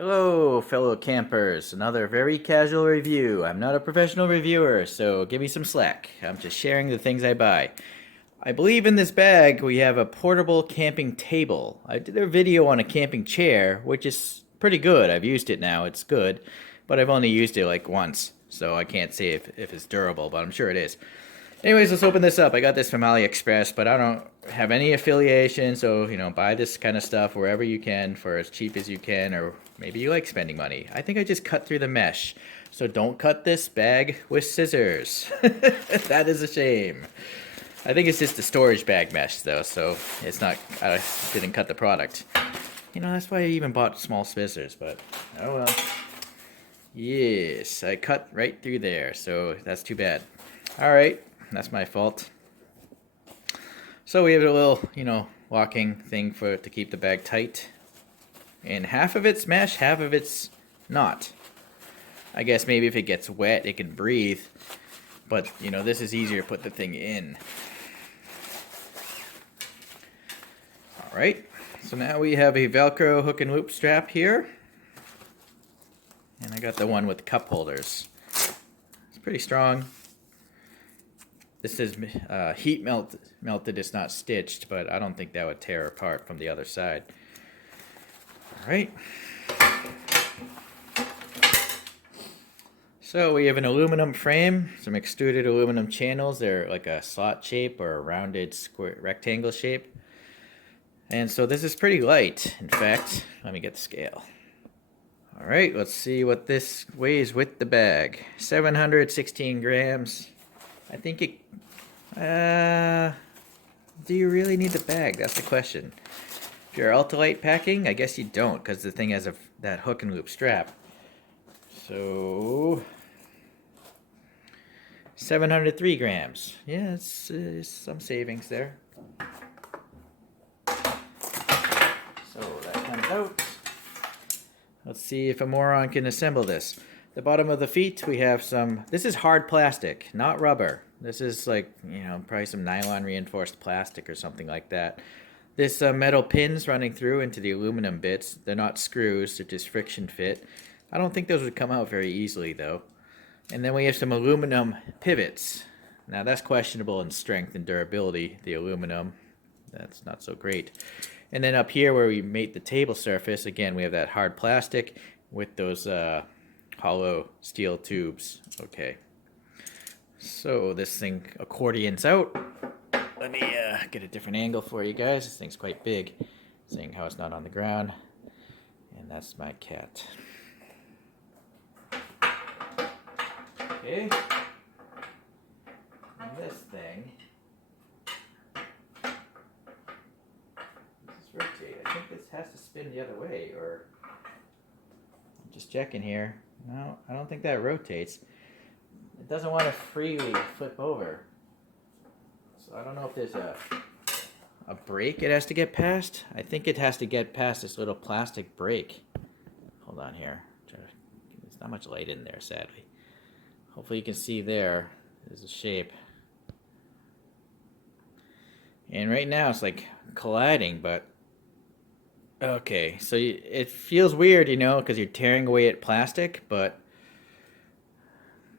Hello, fellow campers. Another very casual review. I'm not a professional reviewer, so give me some slack. I'm just sharing the things I buy. I believe in this bag we have a portable camping table. I did a video on a camping chair, which is pretty good. I've used it now, it's good. But I've only used it like once, so I can't say if it's durable, but I'm sure it is. Anyways, let's open this up. I got this from Aliexpress, but I don't have any affiliation, so, buy this kind of stuff wherever you can for as cheap as you can, or maybe you like spending money. I think I just cut through the mesh, so don't cut this bag with scissors. That is a shame. I think it's just a storage bag mesh, though, so it's not, I didn't cut the product. That's why I even bought small scissors, but oh well. Yes, I cut right through there, so that's too bad. Alright. That's my fault. So we have a little, walking thing to keep the bag tight. And half of it's mesh, half of it's not. I guess maybe if it gets wet, it can breathe. But, this is easier to put the thing in. Alright, so now we have a Velcro hook and loop strap here. And I got the one with cup holders. It's pretty strong. This is heat melted, it's not stitched, but I don't think that would tear apart from the other side. Alright. So we have an aluminum frame, some extruded aluminum channels. They're like a slot shape or a rounded square rectangle shape. And so this is pretty light. In fact, let me get the scale. Alright, let's see what this weighs with the bag. 716 grams. I think it, do you really need the bag? That's the question. If you're ultralight packing, I guess you don't, because the thing has that hook and loop strap. So, 703 grams. Yeah, it's some savings there. So that comes out. Let's see if a moron can assemble this. The bottom of the feet, we have some, this is hard plastic, not rubber. This is like, probably some nylon reinforced plastic or something like that. This metal pins running through into the aluminum bits. They're not screws, they're just friction fit. I don't think those would come out very easily though. And then we have some aluminum pivots. Now that's questionable in strength and durability, the aluminum. That's not so great. And then up here where we mate the table surface, again, we have that hard plastic with those hollow steel tubes. Okay, so this thing accordions out. Let me get a different angle for you guys. This thing's quite big, seeing how it's not on the ground. And that's my cat. Okay, and this thing, this rotate. I think this has to spin the other way, or I'm just checking here. No, I don't think that rotates. It doesn't want to freely flip over. So I don't know if there's a brake it has to get past. I think it has to get past this little plastic brake. Hold on here. There's not much light in there, sadly. Hopefully you can see there. There's a shape. And right now it's like colliding, but okay, so it feels weird, because you're tearing away at plastic, but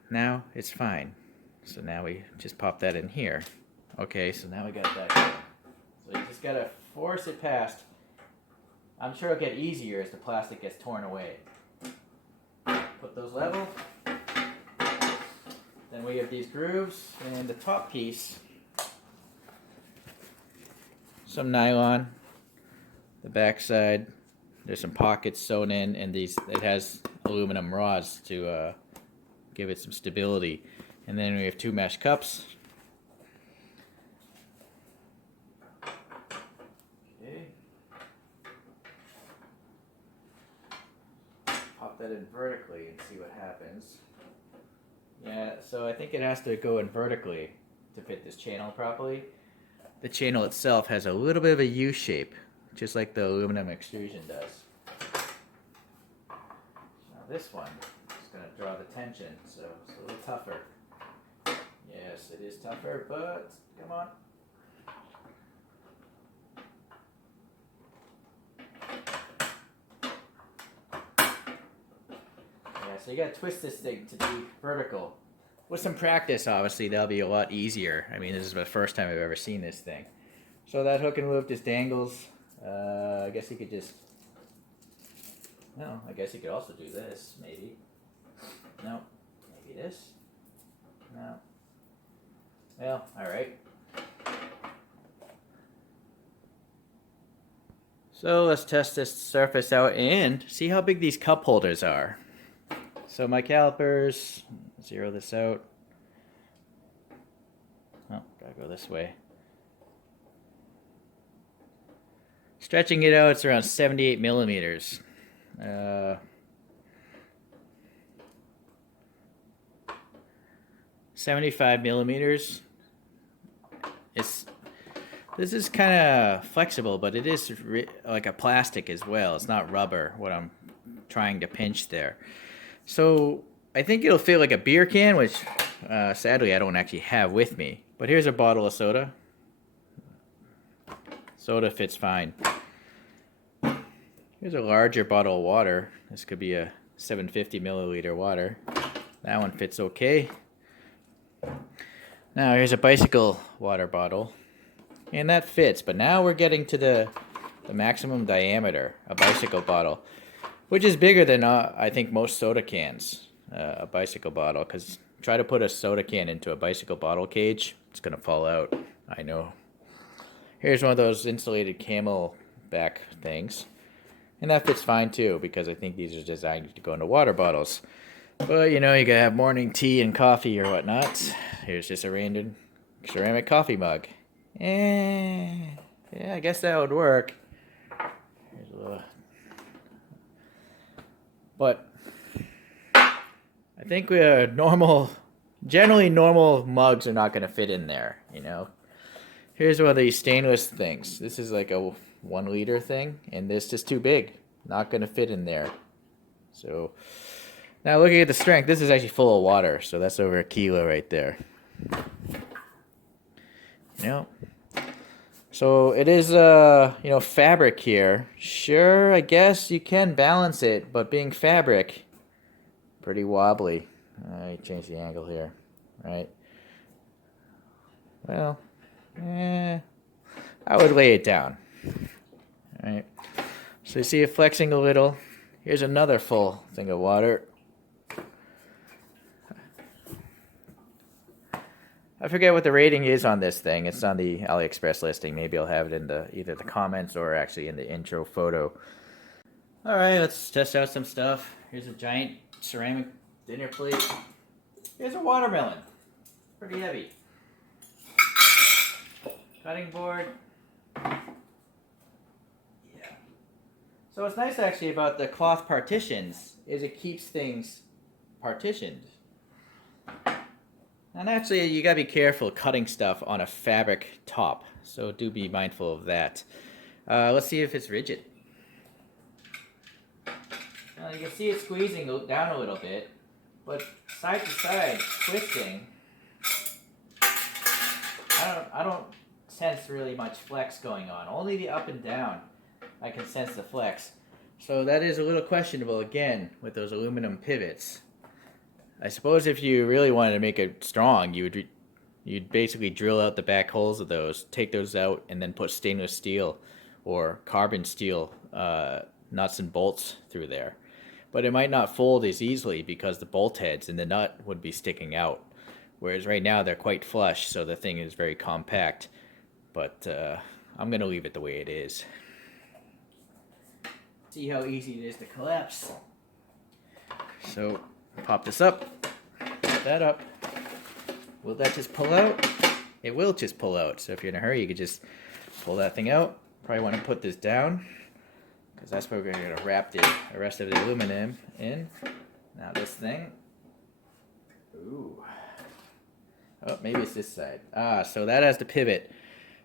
now it's fine. So now we just pop that in here. Okay, so now we got that going. So you just gotta force it past. I'm sure it'll get easier as the plastic gets torn away. Put those level. Then we have these grooves, and the top piece, some nylon. The back side, there's some pockets sewn in, and it has aluminum rods to give it some stability. And then we have two mesh cups. Okay. Pop that in vertically and see what happens. Yeah, so I think it has to go in vertically to fit this channel properly. The channel itself has a little bit of a U shape, just like the aluminum extrusion does. Now this one is going to draw the tension, so it's a little tougher. Yes, it is tougher, but come on. so you gotta twist this thing to be vertical. With some practice, obviously, that'll be a lot easier. I mean, this is the first time I've ever seen this thing. So that hook and loop just dangles. I guess you could just... No, I guess you could also do this, maybe. No, maybe this. No. Well, alright. So let's test this surface out and see how big these cup holders are. So my calipers, zero this out. Oh, gotta go this way. Stretching it out, it's around 78 millimeters. 75 millimeters. This is kind of flexible, but it is like a plastic as well. It's not rubber, what I'm trying to pinch there. So I think it'll fit like a beer can, which sadly I don't actually have with me. But here's a bottle of soda. Soda fits fine. Here's a larger bottle of water. This could be a 750 milliliter water. That one fits okay. Now here's a bicycle water bottle. And that fits, but now we're getting to the maximum diameter, a bicycle bottle, which is bigger than I think most soda cans, a bicycle bottle, because try to put a soda can into a bicycle bottle cage, it's going to fall out, I know. Here's one of those insulated camel back things, and that fits fine too, because I think these are designed to go into water bottles. But you know, you gotta have morning tea and coffee or whatnot. Here's just a random ceramic coffee mug. Yeah, I guess that would work. Here's a little... But I think generally normal mugs are not going to fit in there, you know. Here's one of these stainless things. This is like a 1 liter thing, and this is too big. Not going to fit in there. So now looking at the strength, this is actually full of water, so that's over a kilo right there. Yeah. So it is, you know, fabric here. Sure, I guess you can balance it, but being fabric, pretty wobbly. Change the angle here, right? Well, I would lay it down. All right. So you see it flexing a little. Here's another full thing of water. I forget what the rating is on this thing. It's on the Aliexpress listing. Maybe I'll have it in either the comments or actually in the intro photo. All right, let's test out some stuff. Here's a giant ceramic dinner plate. Here's a watermelon. Pretty heavy. Cutting board. Yeah. So what's nice actually about the cloth partitions is it keeps things partitioned. And actually, you gotta be careful cutting stuff on a fabric top, so do be mindful of that. Let's see if it's rigid. Now you can see it squeezing down a little bit, but side to side twisting. I don't sense really much flex going on. Only the up and down, I can sense the flex. So that is a little questionable again with those aluminum pivots. I suppose if you really wanted to make it strong, you'd basically drill out the back holes of those, take those out, and then put stainless steel or carbon steel nuts and bolts through there. But it might not fold as easily because the bolt heads and the nut would be sticking out. Whereas right now they're quite flush, so the thing is very compact. But I'm going to leave it the way it is. See how easy it is to collapse. So pop this up, pop that up. Will that just pull out? It will just pull out. So if you're in a hurry, you could just pull that thing out. Probably want to put this down, because that's where we're going to wrap the rest of the aluminum in. Now this thing. Ooh. Oh, maybe it's this side. So that has the pivot.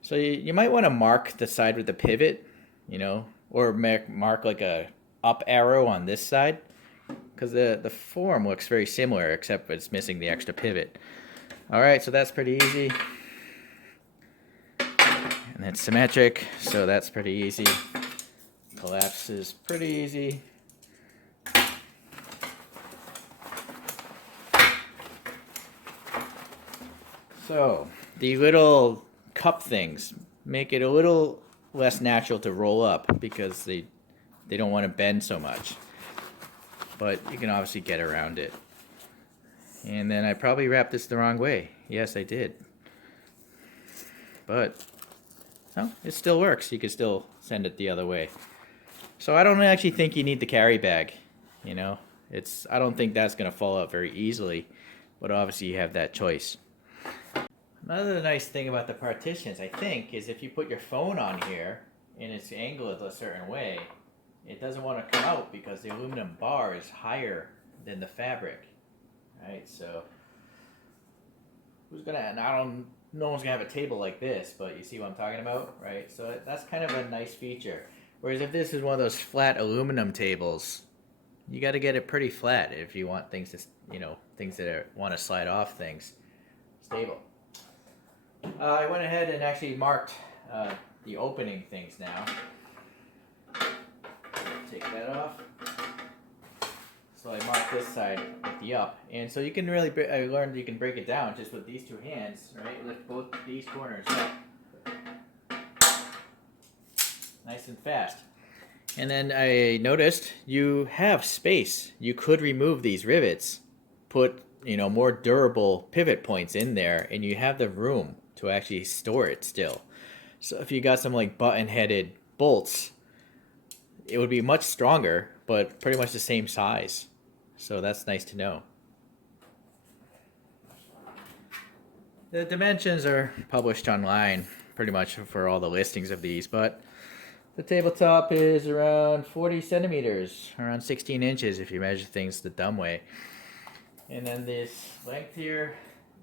So you might want to mark the side with the pivot, you know, or mark like a up arrow on this side. Because the form looks very similar, except it's missing the extra pivot. Alright, so that's pretty easy. And it's symmetric, so that's pretty easy. Collapse is pretty easy. So the little cup things make it a little less natural to roll up because they don't want to bend so much. But you can obviously get around it. And then I probably wrapped this the wrong way. Yes, I did. But no, it still works. You can still send it the other way. So I don't actually think you need the carry bag. You know, I don't think that's going to fall out very easily. But obviously you have that choice. Another nice thing about the partitions, I think, is if you put your phone on here and it's angled a certain way, it doesn't want to come out because the aluminum bar is higher than the fabric. Right, so no one's gonna have a table like this, but you see what I'm talking about, right? So that's kind of a nice feature. Whereas if this is one of those flat aluminum tables, you got to get it pretty flat if you want things to, things that want to slide off things stable. I went ahead and actually marked the opening things now. Take that off. So I marked this side with the up, and so you can really, I learned you can break it down just with these two hands, right? Lift both these corners up. Nice and fast. And then I noticed you have space. You could remove these rivets, put, more durable pivot points in there, and you have the room to actually store it still. So if you got some like button-headed bolts, it would be much stronger, but pretty much the same size. So that's nice to know. The dimensions are published online pretty much for all the listings of these, but the tabletop is around 40 centimeters, around 16 inches if you measure things the dumb way. And then this length here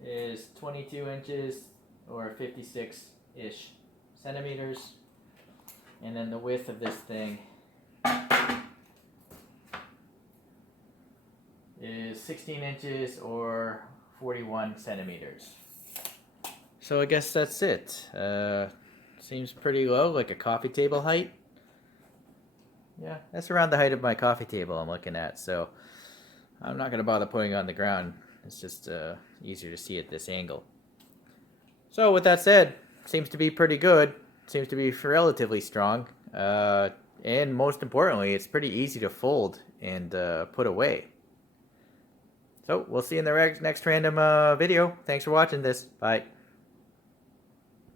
is 22 inches or 56-ish centimeters. And then the width of this thing is 16 inches or 41 centimeters. So I guess that's it. Seems pretty low, like a coffee table height. Yeah, that's around the height of my coffee table I'm looking at, so I'm not going to bother putting it on the ground. It's just easier to see at this angle. So with that said, seems to be pretty good. Seems to be relatively strong. And most importantly, it's pretty easy to fold and put away. So we'll see you in the next random video. Thanks for watching this. Bye.